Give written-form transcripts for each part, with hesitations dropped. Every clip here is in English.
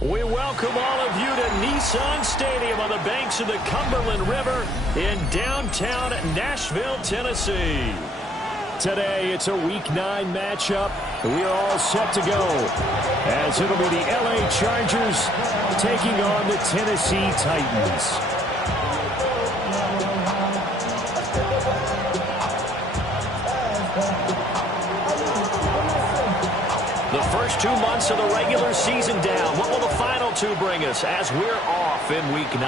We welcome all of you to Nissan Stadium on the banks of the Cumberland River in downtown Nashville, Tennessee. Today, it's a Week 9 matchup. We are all set to go, as it'll be the LA Chargers taking on the Tennessee Titans. The first 2 months of the regular season down. What will the final 2 bring us as we're off in Week 9?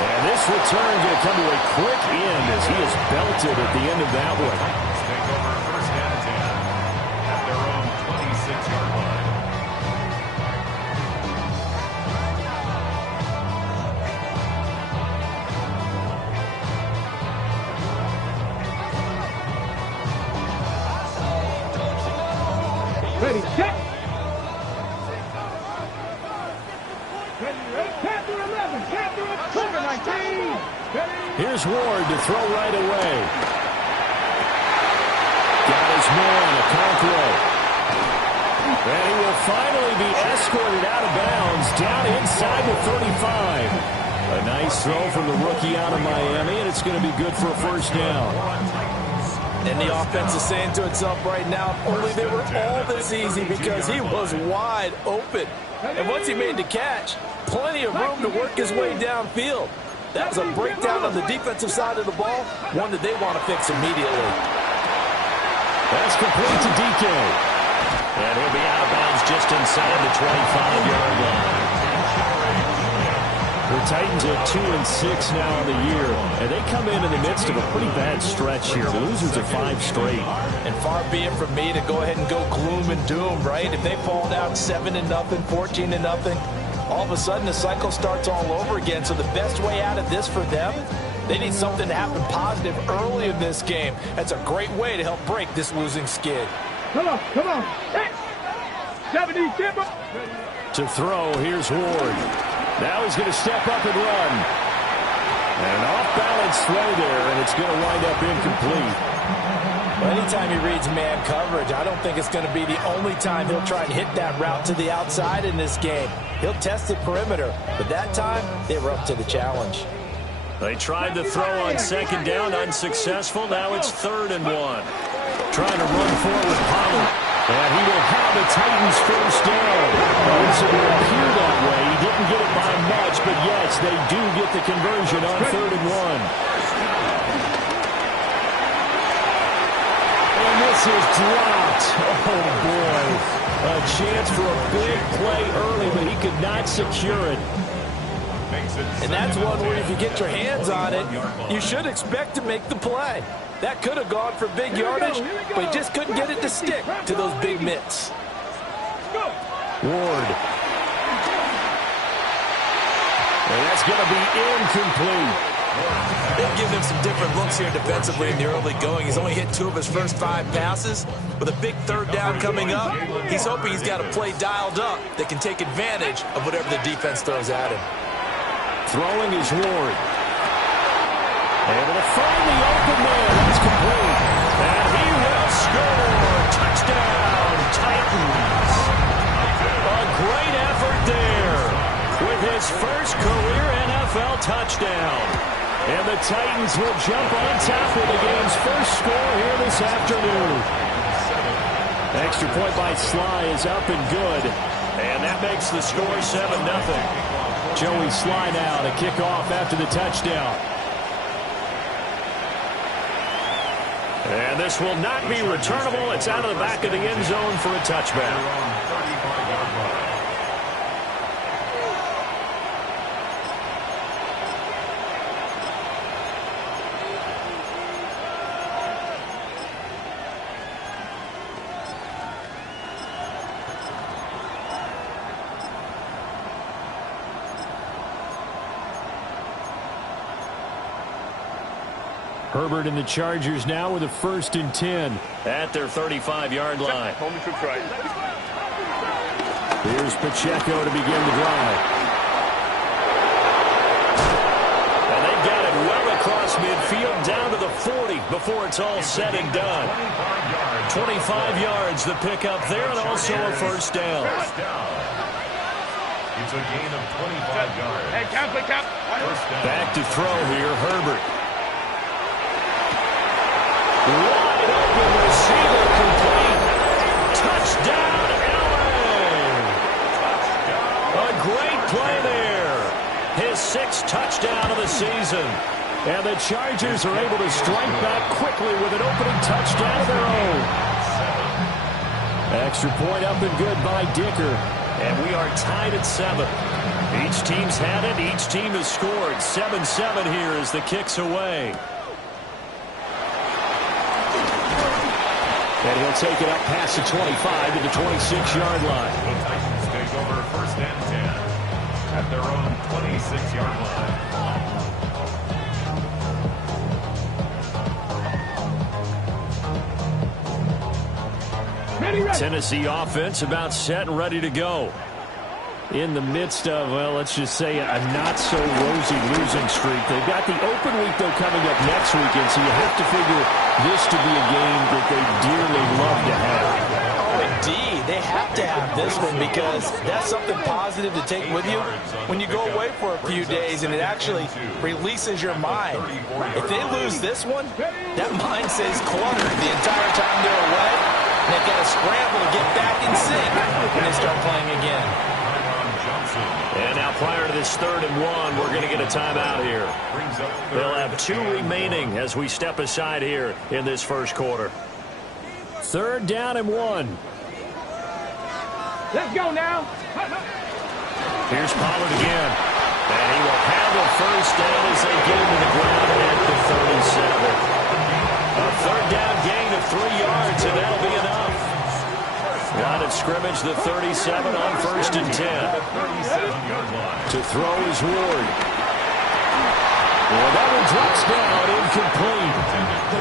And this return going to come to a quick end as he is belted at the end of that one. Take over first and 10 at their own 26-yard line. Ready, check. Here's Ward to throw right away. Got his man, a Conqueror. And he will finally be escorted out of bounds down inside the 35. A nice throw from the rookie out of Miami, and it's going to be good for a first down. And the offense is saying to itself right now, if only they were all this easy, because he was wide open. And once he made the catch, plenty of room to work his way downfield. That was a breakdown on the defensive side of the ball, one that they want to fix immediately. That's complete to DK. And he'll be out of bounds just inside the 25-yard line. The Titans are 2-6 now on the year, and they come in the midst of a pretty bad stretch here. Losers of 5 straight. And far be it from me to go ahead and go gloom and doom, right? If they fall down 7-0, 14-0, all of a sudden the cycle starts all over again. So the best way out of this for them, they need something to happen positive early in this game. That's a great way to help break this losing skid. Come on. Hey. 70, Timber. To throw, here's Ward. Now he's going to step up and run. And an off-balance throw there, and it's going to wind up incomplete. Well, anytime he reads man coverage, I don't think it's going to be the only time he'll try and hit that route to the outside in this game. He'll test the perimeter, but that time, they were up to the challenge. They tried the throw on second down, unsuccessful. Now it's 3rd and 1. Trying to run forward, Pollard. And he will have the Titans first down. It will appear that way. He didn't get it by much, but yes, they do get the conversion on 3rd and 1. And this is dropped. Oh, boy. A chance for a big play early, but he could not secure it. And that's one where if you get your hands on it, you should expect to make the play. That could have gone for big yardage, but he just couldn't get it to stick to those big mitts. Ward. And that's going to be incomplete. They'll give him some different looks here defensively in the early going. He's only hit 2 of his first 5 passes. With a big 3rd down coming up, he's hoping he's got a play dialed up that can take advantage of whatever the defense throws at him. Throwing is Ward. Able to find the open man. That's complete. And he will score. Touchdown, Titans. A great effort there with his first career NFL touchdown. And the Titans will jump on top of the game's first score here this afternoon. Extra point by Sly is up and good. And that makes the score 7-0. Joey Sly now to kick off after the touchdown. And this will not be returnable. It's out of the back of the end zone for a touchback. Herbert and the Chargers now with a 1st and 10 at their 35-yard line. Here's Pacheco to begin the drive. And they've got it well across midfield down to the 40 before it's all said and done. 25 yards the pickup there, and also a first down. First down. It's a gain of 25 yards. Hey, count. First down. Back to throw here, Herbert. Wide open receiver, complete. Touchdown, LA. A great play there. His 6th touchdown of the season. And the Chargers are able to strike back quickly with an opening touchdown of their own. Extra point up and good by Dicker. And we are tied at 7. Each team's had it. Each team has scored. 7-7 here as the kick's away. And he'll take it up past the 25 to the 26-yard line. The Titans take over first and 10 at their own 26-yard line. Tennessee offense about set and ready to go. In the midst of, well, let's just say a not-so-rosy losing streak. They've got the open week, though, coming up next weekend, so you have to figure this to be a game that they dearly love to have. Oh, indeed. They have to have this one because that's something positive to take with you when you go away for a few days, and it actually releases your mind. If they lose this one, that mind stays cluttered the entire time they're away, and they've got to scramble to get back in sync when they start playing again. And now prior to this 3rd and 1, we're going to get a timeout here. They'll have 2 remaining as we step aside here in this first quarter. 3rd down and 1. Let's go now. Here's Pollard again. And he will have the first down as they get him to the ground at the 37. A 3rd down gain of 3 yards, and that'll be enough. Line of scrimmage, the 37 on 1st and 10. To throw is Ward. Well, that one drops down, incomplete.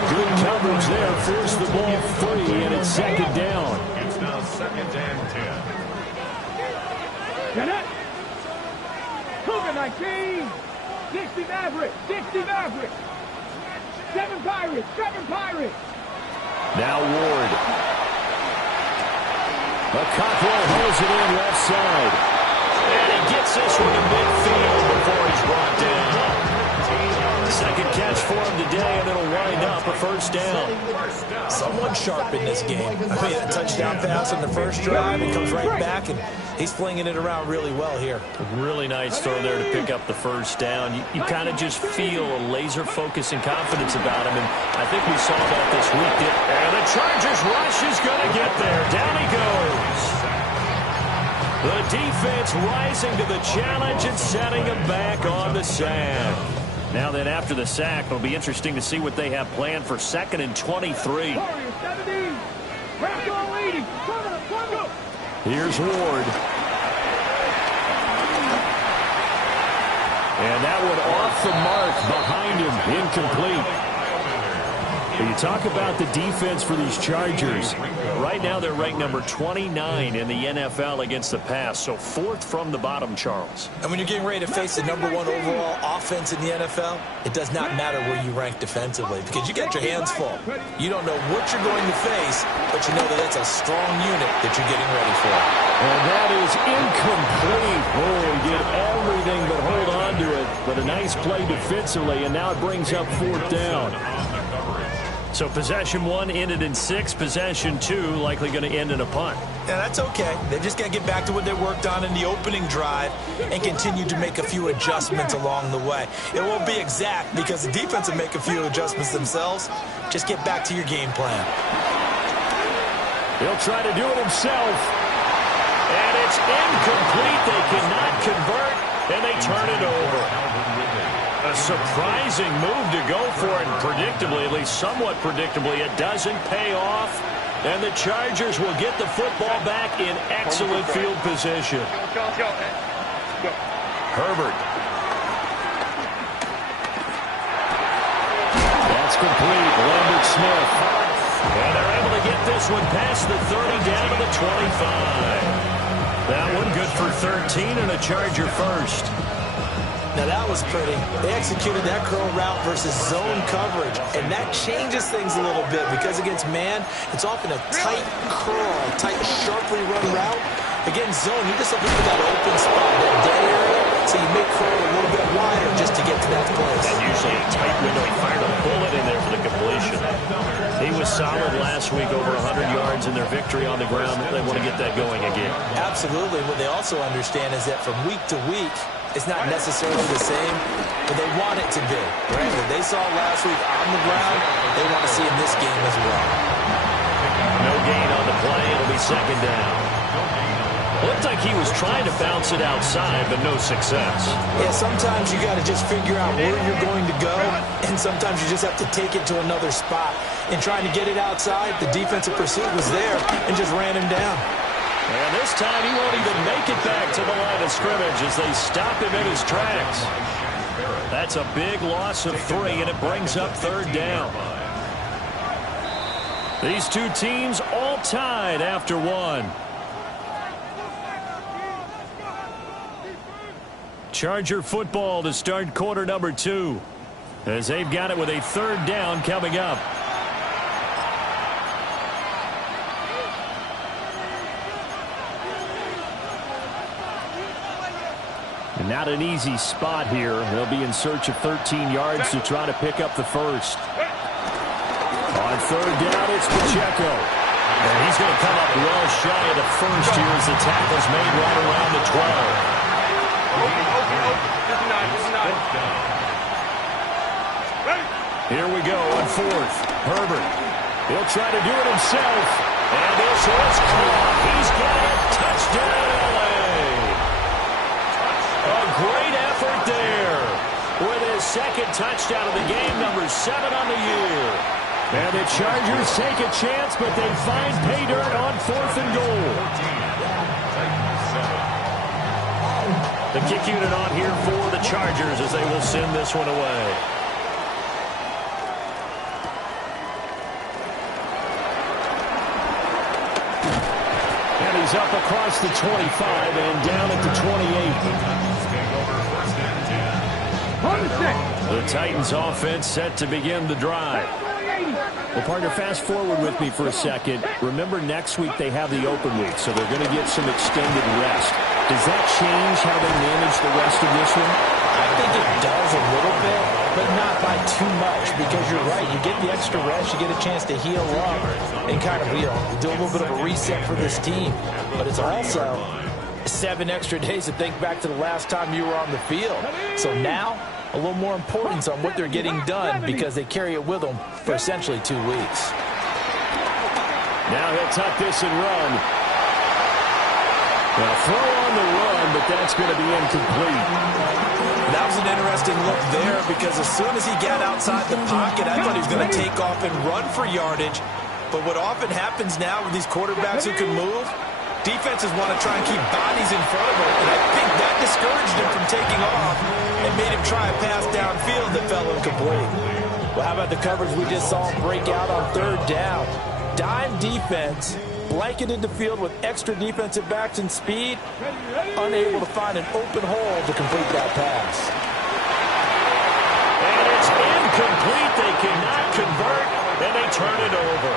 Good coverage there, forced the ball free, and it's 2nd down. It's now 2nd and 10. Get it. Cougar 19. 60 Maverick. 7 Pirates. Now Ward. Cockrell holds it in left side. And he gets this one to midfield before he's brought down. 2nd catch for him today, and it'll wind up a first down. Someone sharp in this game. I mean, a touchdown pass on the first drive, and comes right back, and he's flinging it around really well here. Really nice throw there to pick up the first down. You kind of just feel a laser focus and confidence about him, and I think we saw that this week. And the Chargers rush is going to get there. Down he goes. The defense rising to the challenge and setting him back on the sack. Now then, after the sack, it'll be interesting to see what they have planned for 2nd and 23. Here's Ward. And that one off the mark behind him, incomplete. You talk about the defense for these Chargers. Right now they're ranked number 29 in the NFL against the pass, so 4th from the bottom, Charles. And when you're getting ready to face the number 1 overall offense in the NFL, it does not matter where you rank defensively because you got your hands full. You don't know what you're going to face, but you know that that's a strong unit that you're getting ready for. And that is incomplete. Oh, he did everything but hold on to it. But a nice play defensively, and now it brings up 4th down. So possession 1 ended in 6. Possession 2 likely going to end in a punt. Yeah, that's okay. They just got to get back to what they worked on in the opening drive and continue to make a few adjustments along the way. It won't be exact because the defense will make a few adjustments themselves. Just get back to your game plan. He'll try to do it himself. And it's incomplete. They cannot convert, and they turn it over. A surprising move to go for it, and predictably, at least somewhat predictably, it doesn't pay off. And the Chargers will get the football back in excellent field position. Herbert. That's complete. Lambert Smith. And they're able to get this one past the 30 down to the 25. That one good for 13 and a Charger first. Now that was pretty. They executed that curl route versus zone coverage, and that changes things a little bit because against man, it's often a tight curl, tight, sharply run route. Against zone, you're just looking for that open spot, that dead area, so you make curl a little bit wider just to get to that place. And usually a tight window. He fired a bullet in there for the completion. He was solid last week, over 100 yards in their victory on the ground. They want to get that going again. Absolutely. What they also understand is that from week to week, it's not necessarily the same, but they want it to be. Granted, they saw last week on the ground. They want to see in this game as well. No gain on the play. It'll be second down. Looked like he was trying to bounce it outside, but no success. Yeah, sometimes you got to just figure out where you're going to go, and sometimes you just have to take it to another spot. In trying to get it outside, the defensive pursuit was there and just ran him down. And this time he won't even make it back to the line of scrimmage as they stop him in his tracks. That's a big loss of 3, and it brings up third down. These two teams all tied after 1. Charger football to start quarter number 2 as they've got it with a third down coming up. And not an easy spot here. They'll be in search of 13 yards to try to pick up the first. On third down, it's Pacheco. And he's going to come up well shy of the first here as the tackle's made right around the 12. Here we go on fourth. Herbert. He'll try to do it himself. And this is caught. He's got it. Touchdown, LA. A great effort there with his second touchdown of the game, number 7 on the year. And the Chargers take a chance, but they find pay dirt on 4th and goal. The kick unit on here for the Chargers as they will send this one away. And he's up across the 25 and down at the 28. The Titans offense set to begin the drive. Well, partner, fast forward with me for a second. Remember, next week they have the open week, so they're going to get some extended rest. Does that change how they manage the rest of this one? I think it does a little bit, but not by too much, because you're right. You get the extra rest, you get a chance to heal up and kind of, do a little bit of a reset for this team. But it's also 7 extra days to think back to the last time you were on the field. So now, a little more importance on what they're getting done because they carry it with them for essentially 2 weeks. Now he'll tuck this and run. Now throw on the run, but that's going to be incomplete. That was an interesting look there because as soon as he got outside the pocket, I thought he was going to take off and run for yardage. But what often happens now with these quarterbacks who can move, defenses want to try and keep bodies in front of them, and I think that discouraged him from taking off and made him try a pass downfield that fell incomplete. Well, how about the coverage we just saw break out on third down? Dime defense, blanketed the field with extra defensive backs and speed, unable to find an open hole to complete that pass. And it's incomplete. They cannot convert, and they turn it over.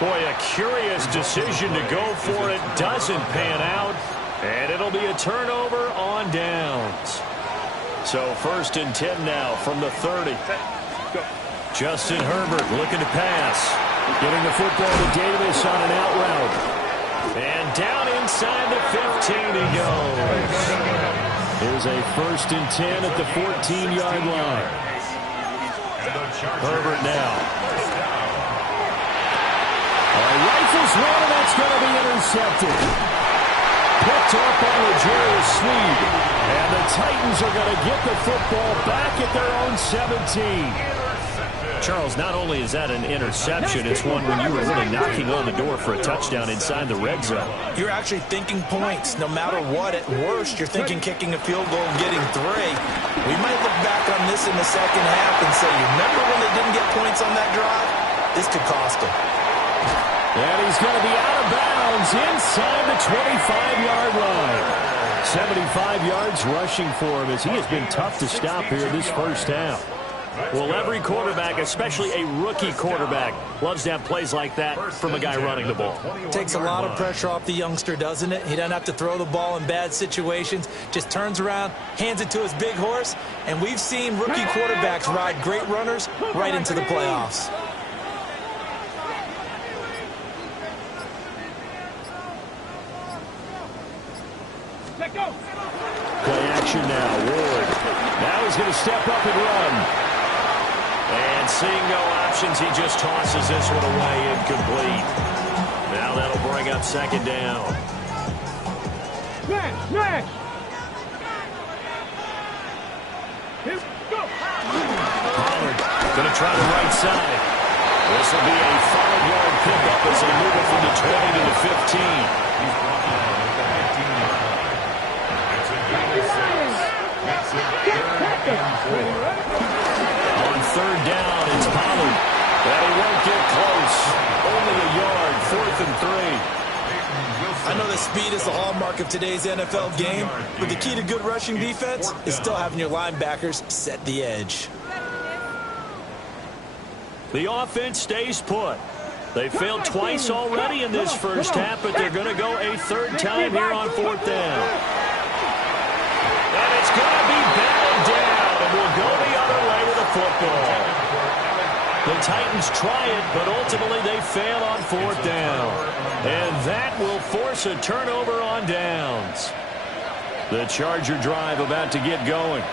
Boy, a curious decision to go for it. Doesn't pan out, and it'll be a turnover on downs. So 1st and 10 now from the 30. Justin Herbert looking to pass. Giving the football to Davis on an out route. And down inside the 15 he goes. Here's a 1st and 10 at the 14-yard line. Herbert now. Rifles one, and that's going to be intercepted. Picked up by L'Jarius Sneed. And the Titans are going to get the football back at their own 17. Charles, not only is that an interception, it's one when you were really knocking on the door for a touchdown inside the red zone. You're actually thinking points. No matter what, at worst, you're thinking kicking a field goal and getting 3. We might look back on this in the second half and say, you remember when they didn't get points on that drive? This could cost them. And he's going to be out of bounds inside the 25-yard line. 75 yards rushing for him as he has been tough to stop here this first half. Well, every quarterback, especially a rookie quarterback, loves to have plays like that from a guy running the ball. Takes a lot of pressure off the youngster, doesn't it? He doesn't have to throw the ball in bad situations. Just turns around, hands it to his big horse, and we've seen rookie quarterbacks ride great runners right into the playoffs. Let go. Play action now, Ward. Now he's going to step up and run. And seeing no options, he just tosses this one away, incomplete. Now that'll bring up second down. Smash, smash. Here, go. Pollard going to try the right side. This will be a 5-yard pickup as they move it from the 20 to the 15. He's brought down at the 15-yard line. It's a gain of 6. Makes it 3rd and 4. On third down, it's Pollard. But he won't get close. Only a yard, 4th and 3. I know that speed is the hallmark of today's NFL game, but the key to good rushing defense is still having your linebackers set the edge. The offense stays put. They failed twice already in this first half, but they're going to go a third time here on 4th down. And it's going to be batted down, and we'll go the other way with the football. The Titans try it, but ultimately they fail on 4th down. And that will force a turnover on downs. The Charger drive about to get going.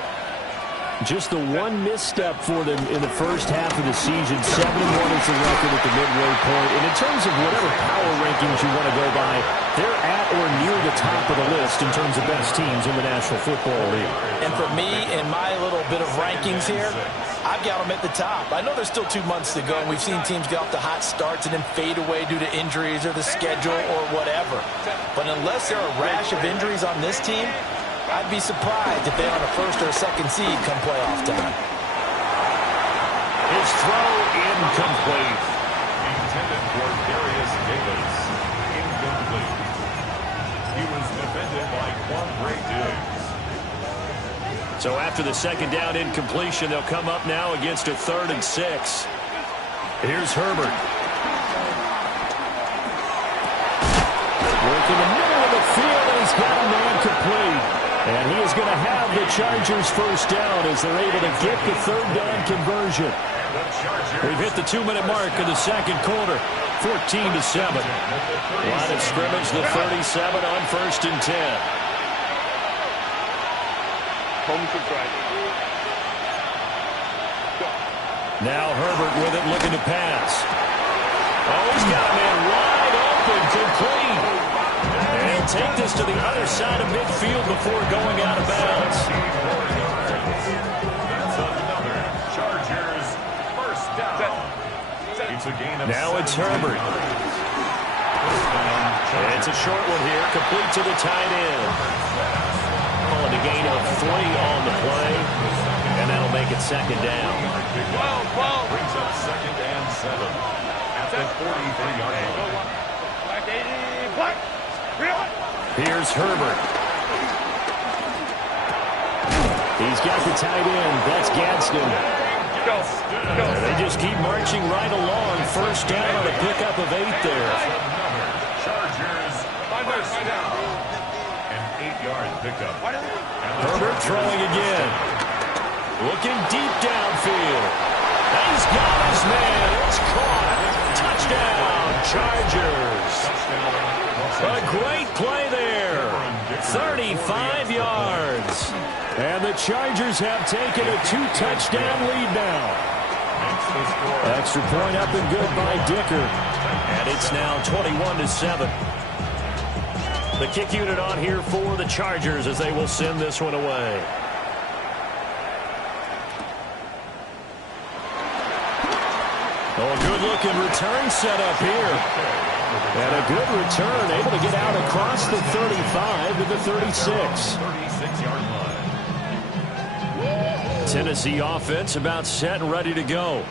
Just the one misstep for them in the first half of the season. 7-1 is the record at the midway point. And in terms of whatever power rankings you want to go by, they're at or near the top of the list in terms of best teams in the National Football League. And for me, in my little bit of rankings here, I've got them at the top. I know there's still 2 months to go, and we've seen teams get off to hot starts and then fade away due to injuries or the schedule or whatever. But unless there are a rash of injuries on this team, I'd be surprised if they're on a 1st or 2nd seed come playoff time. His throw incomplete. Intended for Darius Davis. Incomplete. He was defended by Quandre Diggs. So after the second down incompletion, they'll come up now against a 3rd and 6. Here's Herbert. Work in the middle of the field, and he's got a man complete. And he is going to have the Chargers first down as they're able to get the 3rd down conversion. We've hit the 2-minute mark of the second quarter. 14-7. Line of scrimmage, the 37 on 1st and 10. Now Herbert with it, looking to pass. Oh, he's got a man wide open, complete. And take this to the other side of midfield before going out of bounds. That's another Chargers first down. It's a gain of now it's Herbert. It's a short one here, complete to the tight end. Calling a gain of 3 on the play, and that'll make it second down. Brings up 2nd and 7 at the 43-yard line. Here's Herbert. He's got the tight end. That's Gadsden. They just keep marching right along. First down on a pickup of 8 there. Chargers first down. An 8-yard pickup. Herbert throwing again. Looking deep downfield. He's got his man. It's caught. Touchdown, Chargers. A great play there. 35 yards. And the Chargers have taken a 2-touchdown lead now. Extra point up and good by Dicker. And it's now 21-7. The kick unit on here for the Chargers as they will send this one away. Oh, good-looking return set up here. And a good return, able to get out across the 35 to the 36. 36-yard line. Tennessee offense about set and ready to go.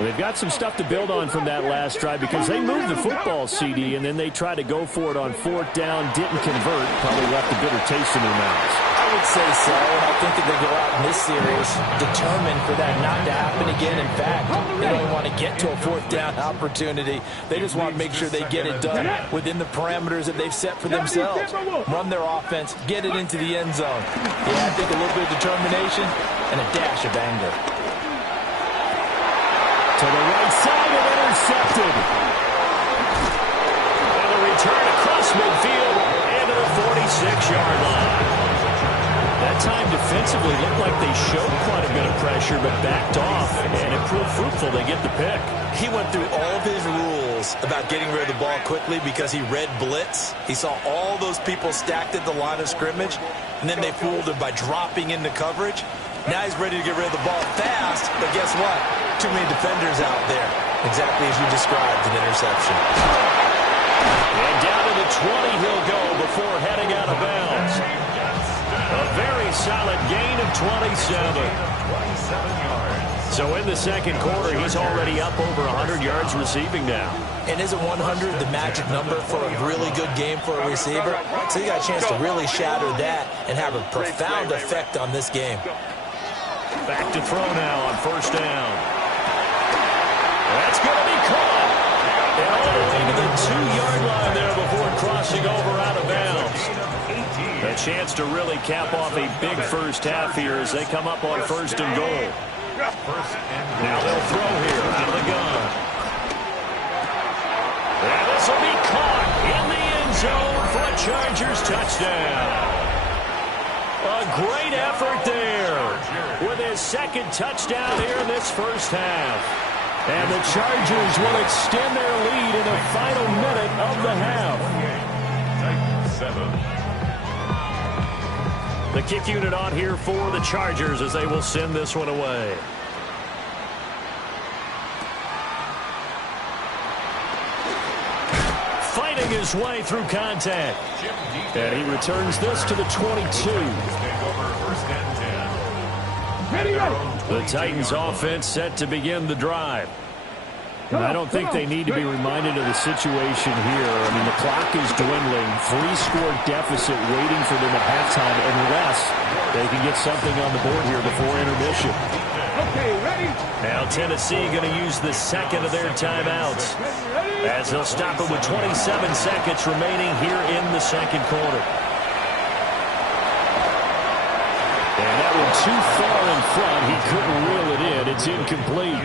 They've got some stuff to build on from that last drive because they moved the football, CD, and then they tried to go for it on 4th down, didn't convert, probably left a bitter taste in their mouths. I would say so, and I think that they go out in this series determined for that not to happen again. In fact, they don't want to get to a 4th down opportunity. They just want to make sure they get it done within the parameters that they've set for themselves. Run their offense, get it into the end zone. Yeah, I think a little bit of determination and a dash of anger. To the right side and intercepted. And a return across midfield into the 46-yard line. That time defensively looked like they showed quite a bit of pressure but backed off, and it proved fruitful. They get the pick. He went through all of his rules about getting rid of the ball quickly because he read blitz. He saw all those people stacked at the line of scrimmage, and then they fooled him by dropping into coverage. Now he's ready to get rid of the ball fast, but guess what? Too many defenders out there. Exactly as you described, an interception. And down to the 20 he'll go before heading out of bounds. A very solid gain of 27. So in the second quarter, he's already up over 100 yards receiving now. And isn't 100 the magic number for a really good game for a receiver? So you got a chance to really shatter that and have a profound effect on this game. Back to throw now on 1st down. That's going to be caught. And all the way to the 2-yard line there before crossing over out of bounds. A chance to really cap off a big first half here as they come up on 1st and goal. Now they'll throw here out of the gun. And this will be caught in the end zone for a Chargers touchdown. A great effort there with his second touchdown here in this first half. And the Chargers will extend their lead in the final minute of the half. The kick unit on here for the Chargers as they will send this one away. Fighting his way through contact. And he returns this to the 22. The Titans offense set to begin the drive. And I don't think they need to be reminded of the situation here. I mean, the clock is dwindling. 3-score deficit waiting for them at halftime unless they can get something on the board here before intermission. Okay, ready? Now Tennessee going to use the second of their timeouts as they'll stop it with 27 seconds remaining here in the second quarter. And that one too far in front. He couldn't reel it in. It's incomplete.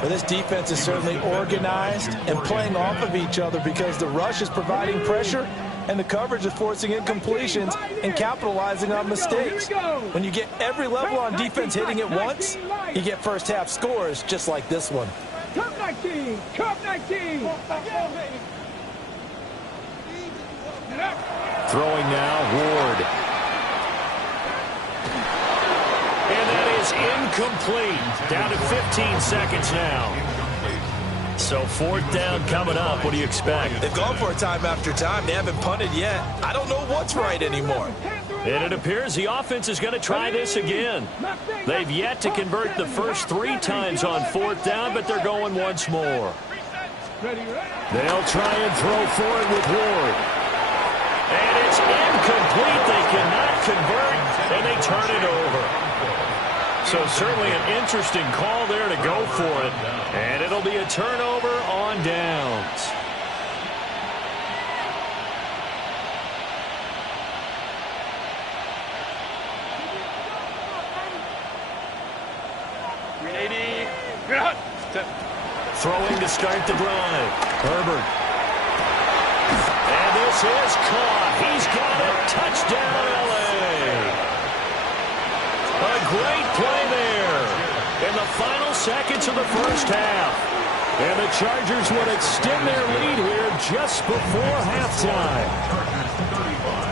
Well, this defense is certainly organized and playing off of each other because the rush is providing pressure and the coverage is forcing incompletions and capitalizing on mistakes. When you get every level on defense hitting at once, you get first half scores just like this one. Cup 19! Cup 19! Throwing now, Ward. And that is incomplete. Down to 15 seconds now. So 4th down coming up. What do you expect? They've gone for it time after time. They haven't punted yet. I don't know what's right anymore. And it appears the offense is going to try this again. They've yet to convert the first 3 times on 4th down, but they're going once more. They'll try and throw for it with Ward. And it's incomplete. They cannot convert, and they turn it over. So certainly an interesting call there to go for it. And it'll be a turnover on downs. Throwing to start the drive. Herbert. And this is caught. He's got it. Touchdown, L.A. A great play there in the final seconds of the first half. And the Chargers would extend their lead here just before halftime.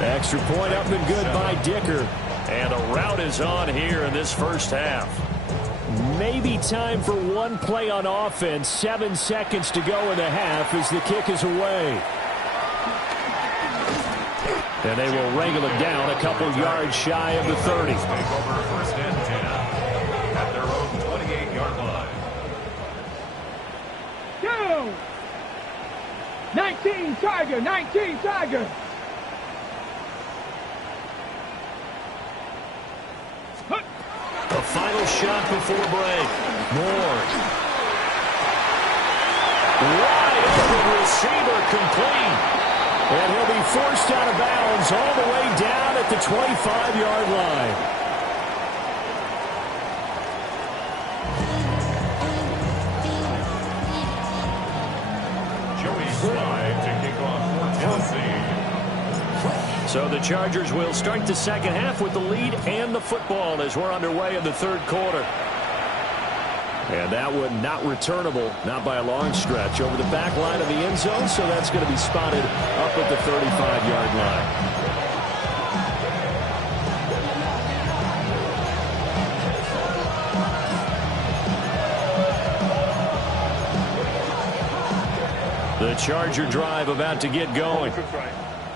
Extra point up and good by Dicker. And a rout is on here in this first half. Maybe time for one play on offense. 7 seconds to go in the half as the kick is away. And they will wrangle it down a couple yards shy of the 30. Take over 1st and 10 at their own 28-yard line. go. 19 Tiger, 19 Tiger. The final shot before break. Moore. Wide open receiver complete. And he'll be forced out of bounds all the way down at the 25-yard line. So the Chargers will start the second half with the lead and the football as we're underway in the third quarter. And that one not returnable, not by a long stretch, over the back line of the end zone, so that's going to be spotted up at the 35-yard line. The Charger drive about to get going.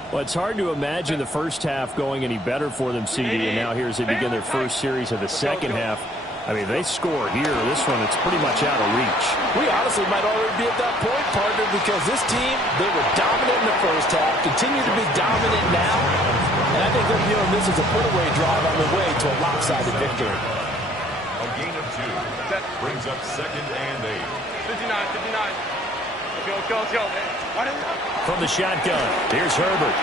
Well, it's hard to imagine the first half going any better for them, CD, and now here as they begin their first series of the second half. I mean, they score here. This one, it's pretty much out of reach. We honestly might already be at that point, partner, because this team, they were dominant in the first half, continue to be dominant now, and I think they're viewing this as a put-away drive on the way to a lopsided victory. A gain of 2 brings up 2nd and 8. 59. Let's go, man. From the shotgun, here's Herbert.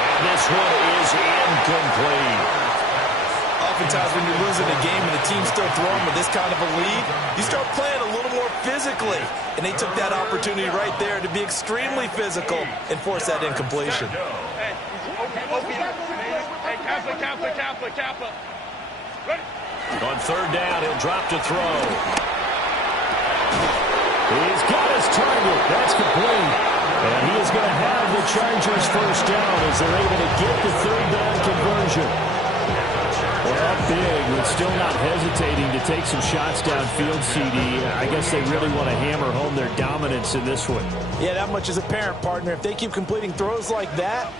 And this one is incomplete. Oftentimes when you're losing a game and the team's still throwing with this kind of a lead, you start playing a little more physically. And they took that opportunity right there to be extremely physical and force that incompletion. Hey, Kappa. Ready? On third down, he'll drop to throw. He's got his target. That's complete. And he is going to have the Chargers first down as they're able to get the third down conversion. Well, up big, but still not hesitating to take some shots downfield, CD. I guess they really want to hammer home their dominance in this one. Yeah, that much is apparent, partner. If they keep completing throws like that,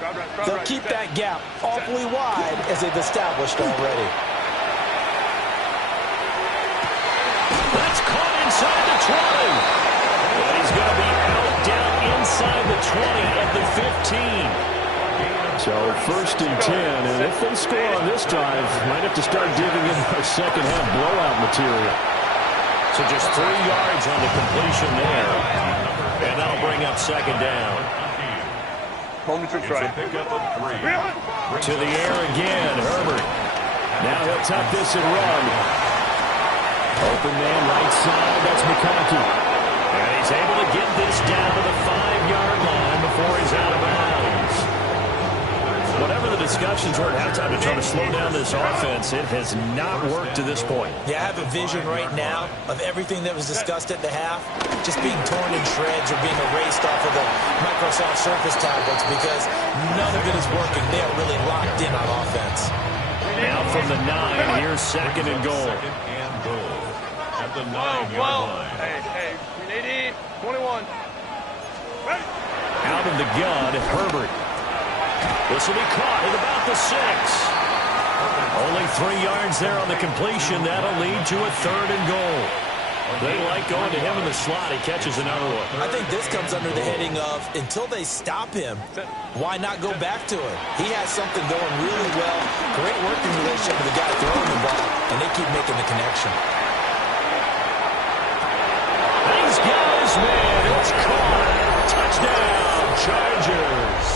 they'll keep that gap awfully wide as they've established already. That's caught inside the 20. And he's going to be out down inside the 20 at the 15. So first and 10, and if they score on this drive, might have to start digging in our second half blowout material. So just 3 yards on the completion there. And that'll bring up second down. Home to try. To the air again, Herbert. Now he'll tuck this and run. Open man right side, that's McConkey. And he's able to get this down to the 5-yard line before he's out of bounds. Whatever the discussions were at halftime to try to slow down this offense, it has not worked to this point. Yeah, I have a vision right now of everything that was discussed at the half just being torn in shreds or being erased off of the Microsoft Surface tablets because none of it is working. They are really locked in on offense. Now from the 9, here's second and goal. At the 9-yard line. Hey, 80, 21. Ready? Out of the gun, Herbert. This will be caught at about the 6. Only 3 yards there on the completion. That'll lead to a third and goal. They like going to him in the slot. He catches another one. I think this comes under the heading of until they stop him, why not go back to him? He has something going really well. Great working relationship with the guy throwing the ball, and they keep making the connection. These guys, man, it's caught. Touchdown, Chargers.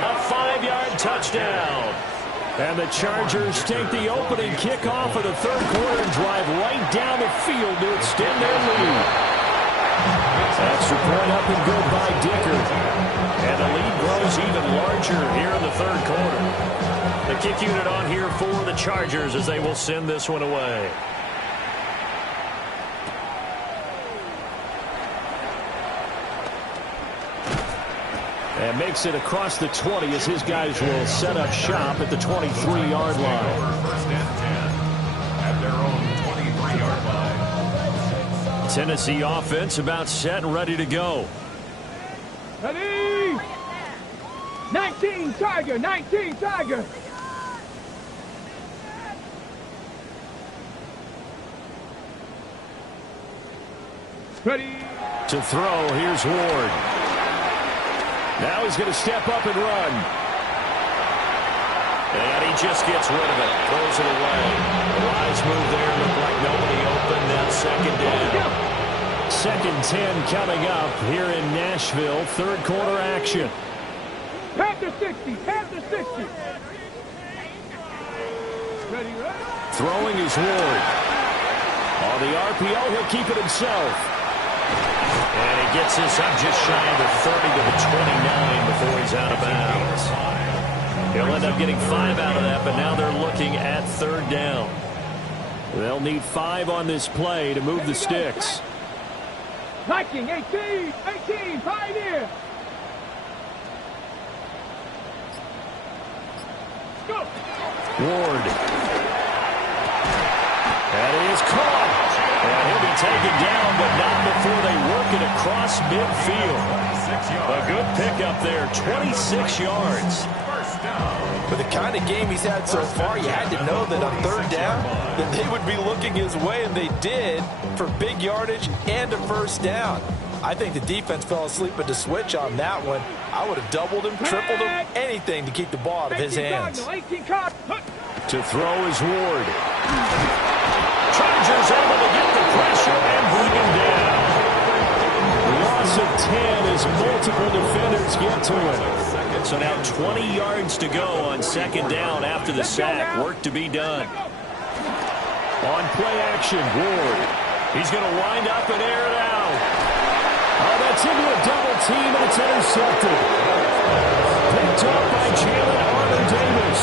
A 5-yard touchdown. And the Chargers take the opening kickoff of the third quarter and drive right down the field to extend their lead. Extra point up and good by Dicker. And the lead grows even larger here in the third quarter. The kick unit on here for the Chargers as they will send this one away. And makes it across the 20 as his guys will set up shop at the 23-yard line. First and 10 at their own 23-yard line. Tennessee offense about set and ready to go. Ready? 19 Tiger, 19 Tiger. Ready. To throw, here's Ward. Now he's going to step up and run. And he just gets rid of it. Throws it away. A wise move there. Looked like nobody open. Now second down. 2nd 10 coming up here in Nashville. Third quarter action. Half the 60. Half the 60. Ready, ready. Throwing is Ward. On the RPO, he'll keep it himself. And he gets this up just shy of the 30 to the 29 before he's out of bounds. He'll end up getting 5 out of that, but now they're looking at 3rd down. They'll need 5 on this play to move the sticks. Viking, 18, Pioneer. Go. Ward. And it is caught. And he'll be taken down, but not before they work it across midfield. A good pickup there, 26 yards. For the kind of game he's had so far, you had to know that on 3rd down that they would be looking his way, and they did, for big yardage and a 1st down. I think the defense fell asleep at the switch on that one. I would have doubled him, tripled him, anything to keep the ball out of his hands. To throw is Ward. Chargers able to get the pressure and bring him down. Loss of 10 as multiple defenders get to him. So now 20 yards to go on 2nd down after the sack. Work to be done. On play action, Ward. He's going to wind up and air it out. Oh, that's into a double team, and it's intercepted. Picked up by Jalen Armour-Davis.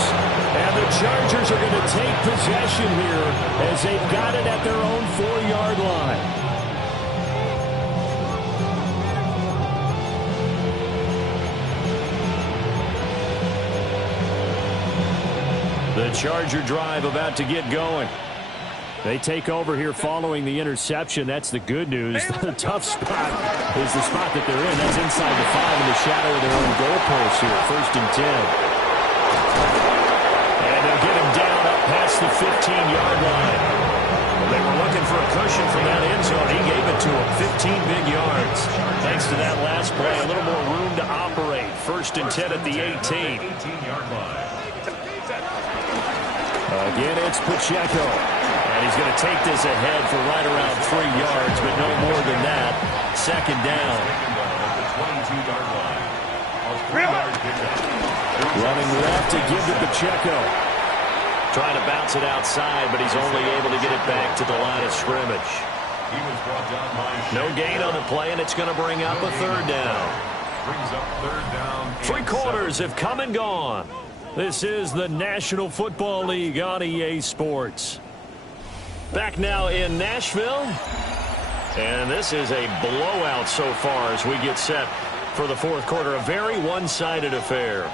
And the Chargers are going to take possession here as they've got it at their own 4-yard line. The Charger drive about to get going. They take over here following the interception. That's the good news. The tough spot is the spot that they're in. That's inside the 5 in the shadow of their own goalpost here. 1st and 10. And they'll get him down up past the 15-yard line. They were looking for a cushion from that end zone. He gave it to them. 15 big yards. Thanks to that last play, a little more room to operate. 1st and 10 at the 18. 18-yard line. Again, it's Pacheco. And he's going to take this ahead for right around 3 yards, but no more than that. 2nd down. Running left to give to Pacheco. Trying to bounce it outside, but he's only able to get it back to the line of scrimmage. No gain on the play, and it's going to bring up a 3rd down. Brings up 3rd down. 3 quarters have come and gone. This is the National Football League on EA Sports. Back now in Nashville. And this is a blowout so far as we get set for the 4th quarter. A very one-sided affair.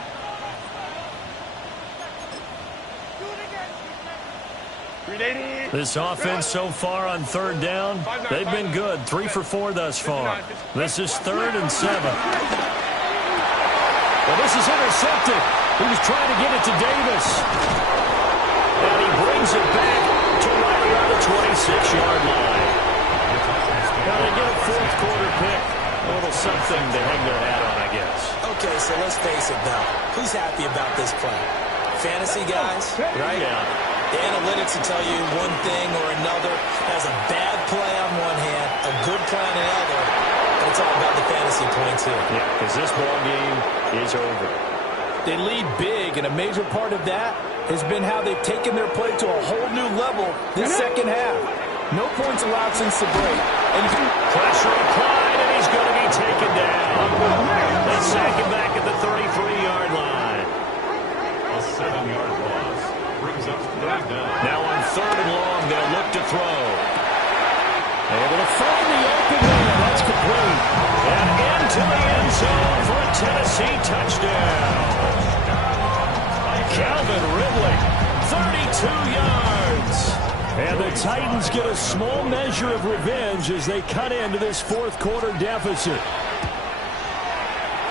This offense so far on 3rd down, they've been good. 3 for 4 thus far. This is 3rd and 7. Well, this is intercepted. He was trying to get it to Davis. And he brings it back to right around the 26-yard line. Now they get a 4th quarter pick. A little something to hang their hat on, I guess. Okay, so let's face it, though. Who's happy about this play? Fantasy guys, right? Yeah. The analytics will tell you one thing or another. Has a bad play on one hand, a good play on the other. But it's all about the fantasy points here. Yeah, because this ball game is over. They lead big, and a major part of that has been how they've taken their play to a whole new level this 2nd half. No points allowed since the break. And pressure applied, and he's going to be taken down. They sack him back at the 33-yard line. A 7-yard loss. Brings up 3rd down. Now on 3rd and long, they'll look to throw. Able to find the open man. That's complete. And into the end zone for a Tennessee touchdown. Calvin Ridley, 32 yards. And the Titans get a small measure of revenge as they cut into this 4th quarter deficit.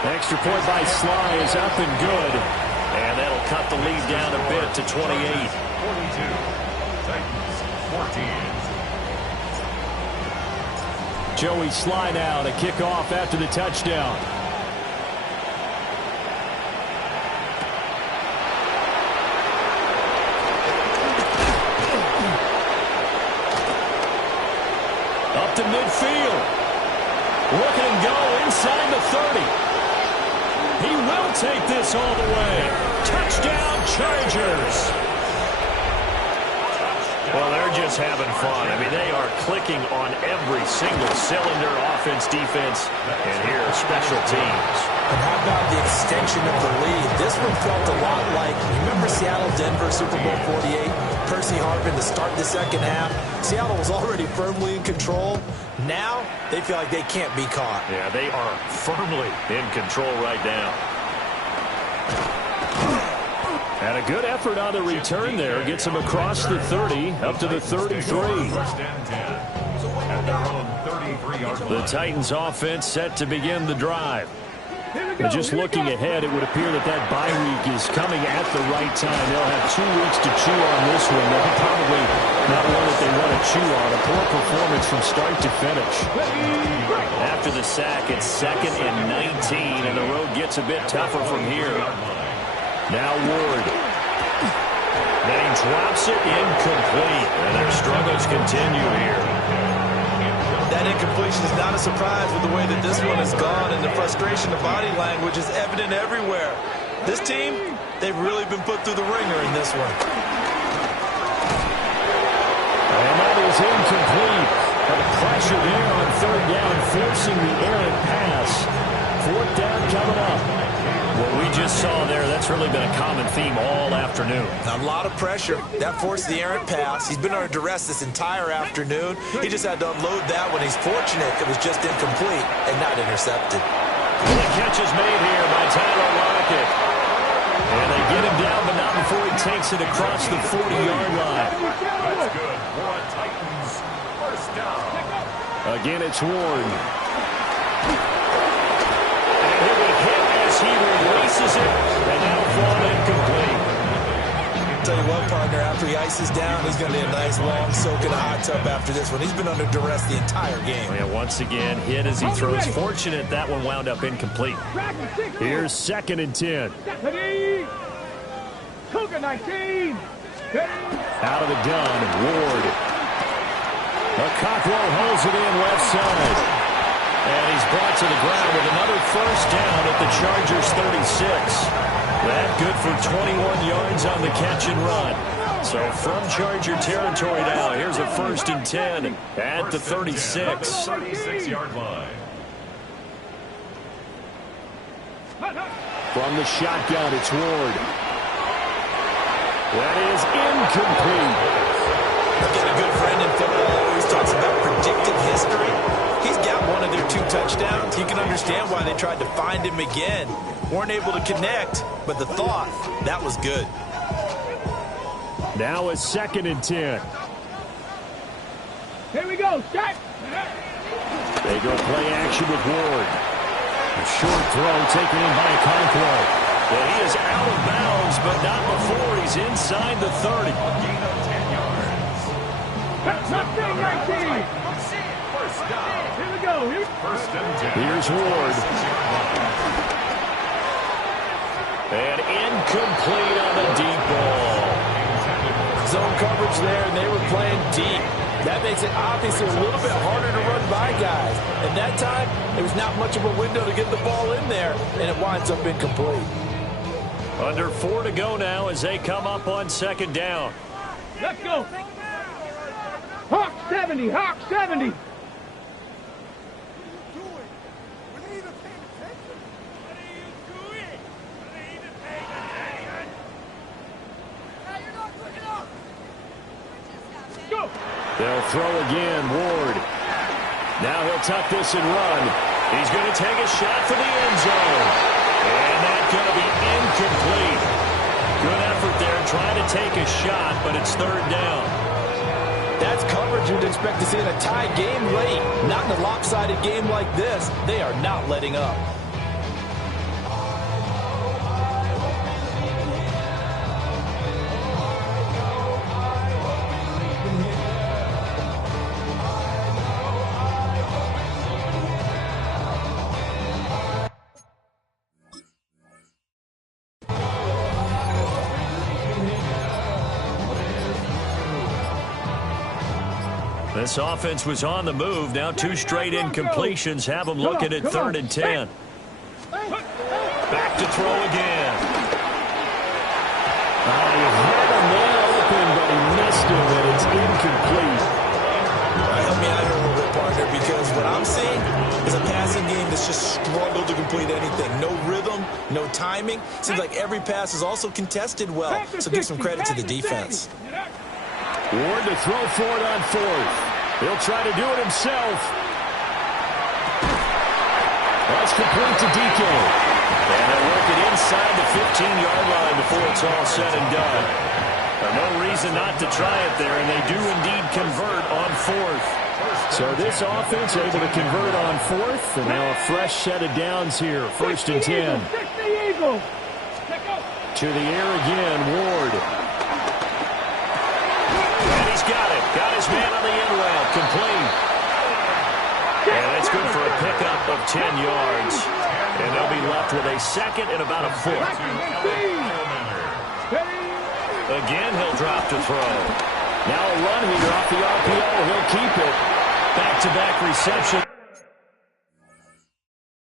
Extra point by Sly is up and good. And that'll cut the lead down a bit to 28. 42. Titans, 14. Joey Sly now to kick off after the touchdown. Up to midfield. Look at him go inside the 30. He will take this all the way. Touchdown, Chargers. Well, they're just having fun. I mean, they are clicking on every single cylinder, offense, defense, and here, special teams. And how about the extension of the lead? This one felt a lot like, remember Seattle-Denver Super Bowl 48? Percy Harvin to start the second half. Seattle was already firmly in control. Now, they feel like they can't be caught. Yeah, they are firmly in control right now. And a good effort on the return there. Gets him across the 30, up to the 33. First and 10. At their own 33-yard line. The Titans offense set to begin the drive. But just looking ahead, it would appear that that bye week is coming at the right time. They'll have 2 weeks to chew on this one. They're probably not one that they want to chew on. A poor performance from start to finish. After the sack, it's 2nd and 19, and the road gets a bit tougher from here. Now Ward. Then he drops it incomplete, and their struggles continue here. That incompletion is not a surprise with the way that this one has gone, and the frustration of body language is evident everywhere. This team, they've really been put through the ringer in this one. And that is incomplete. But the pressure there on 3rd down, forcing the errant pass. 4th down coming up. What we just saw there, that's really been a common theme all afternoon. A lot of pressure. That forced the errant pass. He's been under duress this entire afternoon. He just had to unload that one. He's fortunate it was just incomplete and not intercepted. The catch is made here by Tyler Lockett. And they get him down, but not before he takes it across the 40-yard line. That's good for a Titans first down. Again, it's Ward. He'll be hit as he releases it, and now fall incomplete. Tell you what, partner, after he ices down, he's going to be a nice long soak in a hot tub after this one. He's been under duress the entire game. Yeah, once again, hit as he throws. Fortunate that one wound up incomplete. Here's 2nd and 10. Cougar 19. Out of the gun, Ward. Cockrell holds it in left side. And he's brought to the ground with another first down at the Chargers 36. That good for 21 yards on the catch and run. So from Charger territory now, here's a 1st and 10 at the 36. 36-yard line. From the shotgun, it's Ward. That is incomplete. Again, a good friend in football always talks about predictive history. He's got one of their 2 touchdowns. You can understand why they tried to find him again. Weren't able to connect, but the thought, that was good. Now a 2nd and 10. Here we go, Scott. They go play action with Ward. A short throw taken in by Cockrell. Well, he is out of bounds, but not before he's inside the 30. Gain of 10 yards. That's 19. First down. Here we go. First and 10. Here's Ward. And incomplete on the deep ball. Zone coverage there, and they were playing deep. That makes it obviously a little bit harder to run by guys. And that time, there was not much of a window to get the ball in there, and it winds up incomplete. Under 4 to go now as they come up on 2nd down. Let's go. Hawk 70. Hawk 70. They'll throw again, Ward. Now he'll tuck this and run. He's going to take a shot for the end zone. And that's going to be incomplete. Good effort there trying to take a shot, but it's 3rd down. That's coverage you'd expect to see in a tie game late. Not in a lopsided game like this. They are not letting up. This offense was on the move. Now 2 straight incompletions have them looking at 3rd and 10. Back to throw again. He had a man open, but he missed him, and it's incomplete. Help me out here a little bit, partner, because what I'm seeing is a passing game that's just struggled to complete anything. No rhythm, no timing. Seems like every pass is also contested well, so give some credit to the defense. Ward to throw for it on 4th. He'll try to do it himself. That's complete to DK. And they'll work it inside the 15-yard line before it's all said and done. No reason not to try it there, and they do indeed convert on 4th. So this offense able to convert on 4th, and now a fresh set of downs here. 1st and 10. To the air again, Ward. And he's got it. Got his man on the end route. Complete. And that's good for a pickup of 10 yards. And they'll be left with a 2nd and about a foot. Again, he'll drop to throw. Now a run here off the RPO. He'll keep it. Back-to-back reception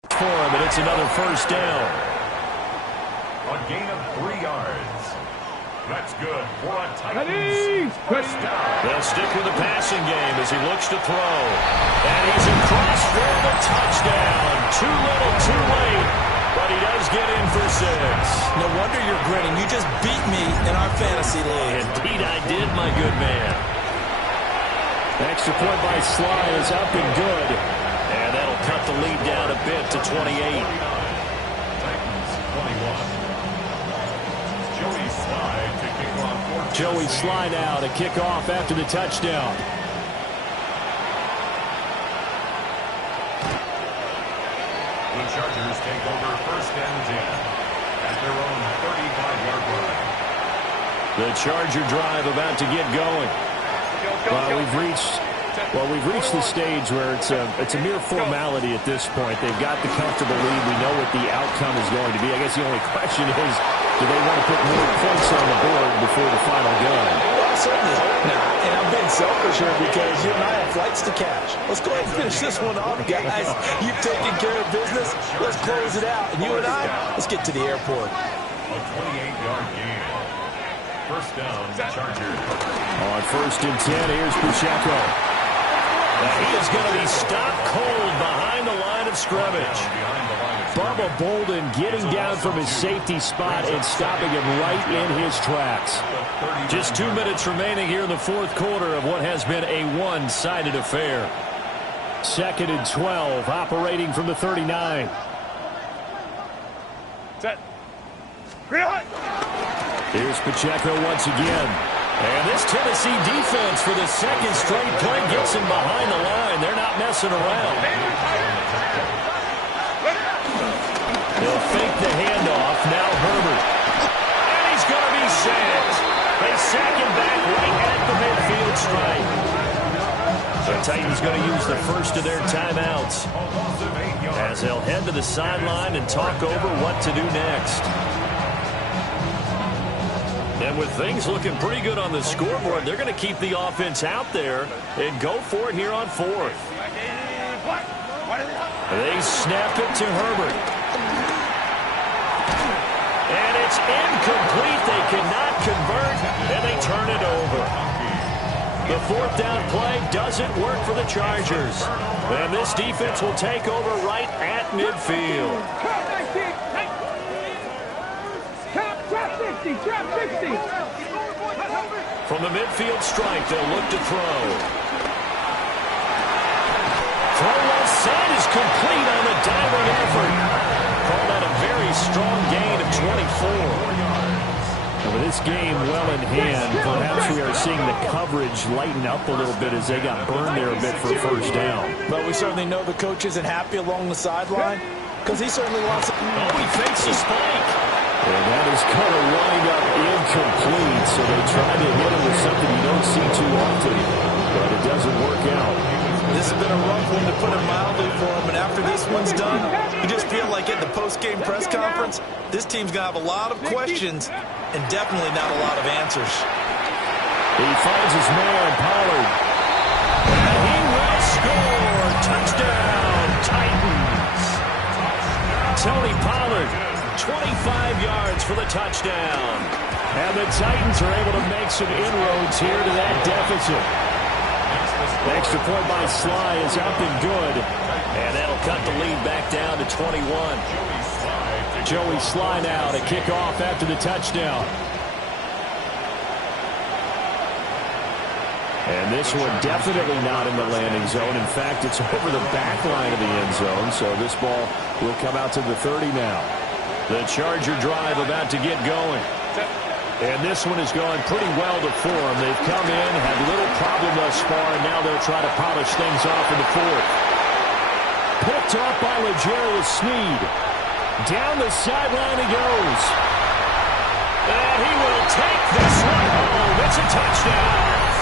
for him, and it's another 1st down. A gain of 3 yards. That's good for a Titans 1st down. They'll stick with the passing game as he looks to throw. And he's across for the touchdown. Too little, too late. But he does get in for 6. No wonder you're grinning. You just beat me in our fantasy league. Indeed I did, my good man. Extra point by Sly is up and good. And that'll cut the lead down a bit to 28. Titans 21. Joey Sly to kick off. Joey Sly now to kick off after the touchdown. The Chargers take over 1st and 10 at their own 35-yard line. The Charger drive about to get going. Well, we've reached the stage where it's a mere formality at this point. They've got the comfortable lead. We know what the outcome is going to be. I guess the only question is, do they want to put more points on the board before the final gun? Well, I certainly hope not. And I'm being selfish here because you and I have flights to catch. Let's go ahead and finish this one off, guys. You've taken care of business. Let's close it out. And you and I, let's get to the airport. A 28-yard gain. 1st down, Chargers. On 1st and 10, here's Pacheco. He is going to be stopped cold behind the line of scrimmage. Bubba Bolden getting down from his safety spot and stopping him right in his tracks. Just 2 minutes remaining here in the 4th quarter of what has been a one-sided affair. 2nd and 12, operating from the 39. Set. Green light. Here's Pacheco once again. And this Tennessee defense for the 2nd straight play gets him behind the line. They're not messing around. They'll fake the handoff. Now Herbert. And he's going to be sacked. They sack him back right at the midfield stripe. The Titans going to use the first of their timeouts as they'll head to the sideline and talk over what to do next. And with things looking pretty good on the scoreboard, they're going to keep the offense out there and go for it here on 4th. They snap it to Herbert. And it's incomplete. They cannot convert, and they turn it over. The 4th down play doesn't work for the Chargers. And this defense will take over right at midfield. Trap 60. From the midfield stripe, they'll look to throw. Throw left side is complete on the diving effort. Call that a very strong gain of 24. And with this game well in hand, perhaps we are seeing the coverage lighten up a little bit as they got burned there a bit for 1st down. But we certainly know the coach isn't happy along the sideline because he certainly wants to. Oh, he fakes a spike. And that is going to wind up incomplete, so they try to hit him with something you don't see too often, but it doesn't work out. This has been a rough one, to put it mildly, for him, and after this one's done, you just feel like at the post-game press conference, this team's going to have a lot of questions and definitely not a lot of answers. He finds his man, Pollard. And Tony Pollard, 25 yards for the touchdown. And the Titans are able to make some inroads here to that deficit. The extra point by Sly is up and good. And that'll cut the lead back down to 21. Joey Sly now to kick off after the touchdown. And this one definitely not in the landing zone. In fact, it's over the back line of the end zone. So this ball will come out to the 30 now. The Charger drive about to get going. And this one has gone pretty well to form. They've come in, had little problem thus far, and now they'll try to polish things off in the fourth. Picked up by L'Jarius Sneed. Down the sideline he goes. And he will take this one home. It's a touchdown.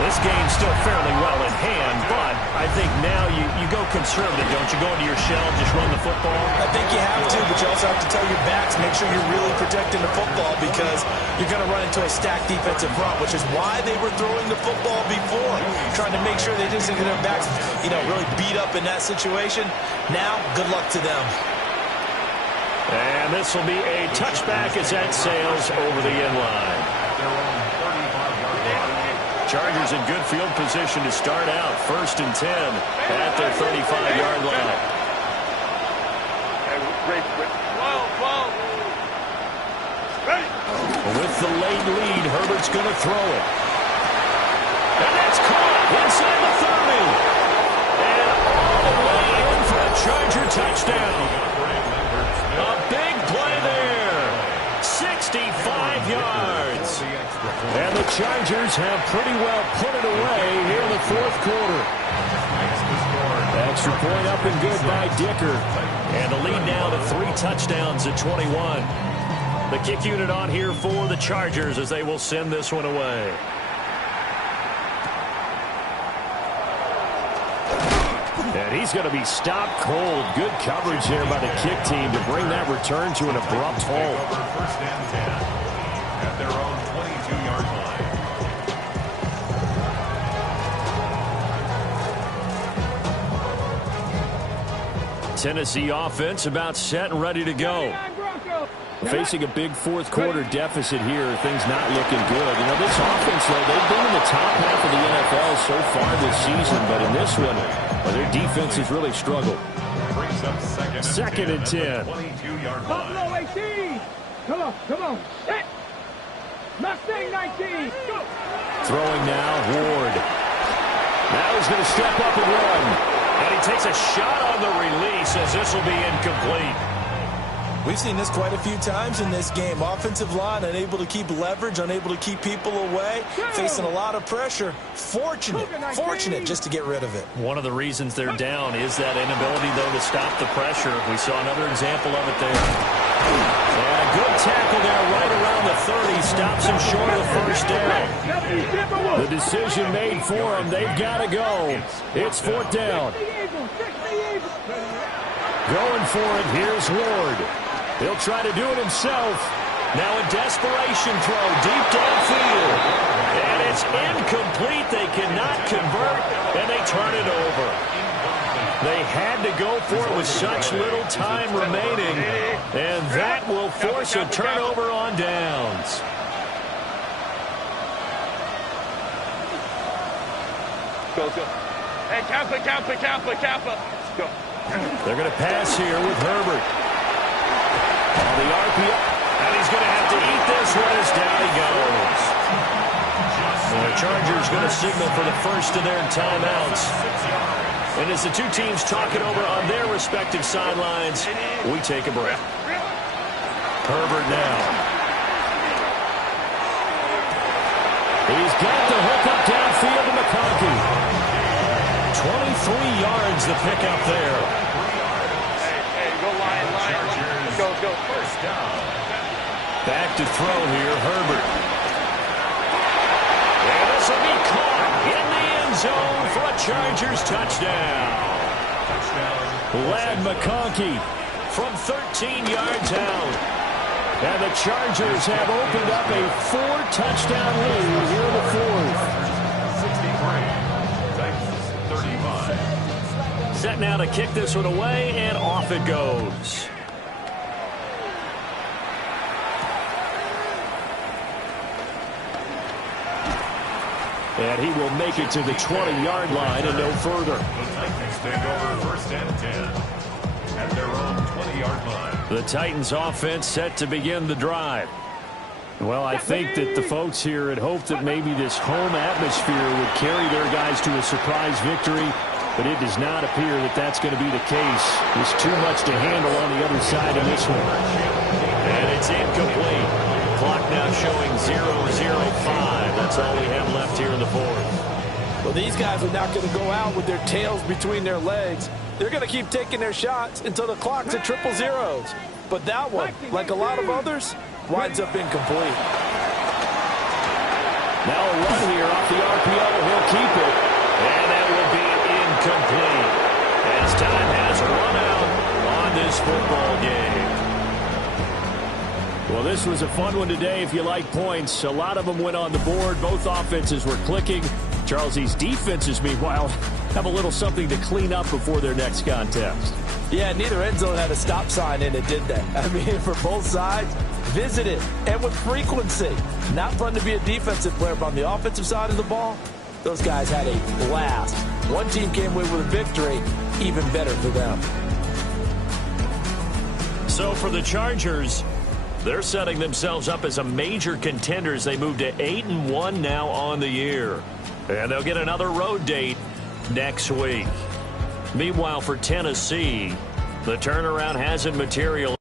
This game's still fairly well in hand, but I think now you go conservative, don't you? Go into your shell, just run the football. I think you have to, but you also have to tell your backs, make sure you're really protecting the football because you're going to run into a stacked defensive front, which is why they were throwing the football before, trying to make sure they didn't get their backs, really beat up in that situation. Now, good luck to them. And this will be a touchback as that sails over the end line. Chargers in good field position to start out. 1st and 10 at their 35-yard line. With the late lead, Herbert's going to throw it. And that's caught inside the 30. And all the way in for a Charger touchdown. A big play there. 65 yards. And the Chargers have pretty well put it away here in the fourth quarter. Extra point up and good by Dicker. And the lead now to 3 touchdowns at 21. The kick unit on here for the Chargers as they will send this one away. And he's going to be stopped cold. Good coverage there by the kick team to bring that return to an abrupt halt. First and 10 at their own 22-yard line. Tennessee offense about set and ready to go. Facing a big fourth quarter deficit here, things not looking good. This offense, though, they've been in the top half of the NFL so far this season, but in this one, their defense has really struggled. Second and 10. Buffalo 18. Come on. Hit. Mustang 19. Go. Throwing now, Ward. Now he's going to step up and run. And he takes a shot on the release as this will be incomplete. We've seen this quite a few times in this game. Offensive line unable to keep leverage, unable to keep people away, facing a lot of pressure. Fortunate just to get rid of it. One of the reasons they're down is that inability, though, to stop the pressure. We saw another example of it there. And a good tackle there right around the 30. Stops him short of the first down. The decision made for him. They've got to go. It's 4th down. Going for it. Here's Ward. He'll try to do it himself. Now a desperation throw deep downfield. And it's incomplete. They cannot convert, and they turn it over. They had to go for it with such little time remaining, and that will force a turnover on downs. Go. Hey, Kappa. Go. They're going to pass here with Herbert. The RPO, and he's going to have to eat this one as down he goes. And the Chargers going to signal for the first of their timeouts. And as the two teams talk it over on their respective sidelines, we take a break. Herbert now. He's got the hook up downfield to McConkey. 23 yards the pickup there. Hey, go line. Go. First down. Back to throw here, Herbert. And this will be caught in the end zone for a Chargers touchdown. Lad McConkey from 13 yards out. And the Chargers have opened up a 4-touchdown lead here in the fourth. 63. Titans 35. Set now to kick this one away, and off it goes. And he will make it to the 20-yard line and no further. The Titans take over first and 10 at their own 20-yard line. The Titans offense set to begin the drive. Well, I think that the folks here had hoped that maybe this home atmosphere would carry their guys to a surprise victory, but it does not appear that that's going to be the case. There's too much to handle on the other side of this one. And it's incomplete. Clock now showing 0:05. That's all we have left here in the fourth. Well, these guys are not going to go out with their tails between their legs. They're going to keep taking their shots until the clock's at 0:00. But that one, like a lot of others, winds up incomplete. Now a run here off the RPO. He'll keep it. And that will be incomplete. As time has run out on this football game. Well, this was a fun one today if you like points. A lot of them went on the board. Both offenses were clicking. Charles's defenses, meanwhile, have a little something to clean up before their next contest. Yeah, neither end zone had a stop sign in it, did they? I mean, for both sides, visit it, and with frequency. Not fun to be a defensive player, but on the offensive side of the ball, those guys had a blast. One team came away with a victory, even better for them. So for the Chargers, they're setting themselves up as a major contender as they move to 8-1 now on the year. And they'll get another road date next week. Meanwhile, for Tennessee, the turnaround hasn't materialized.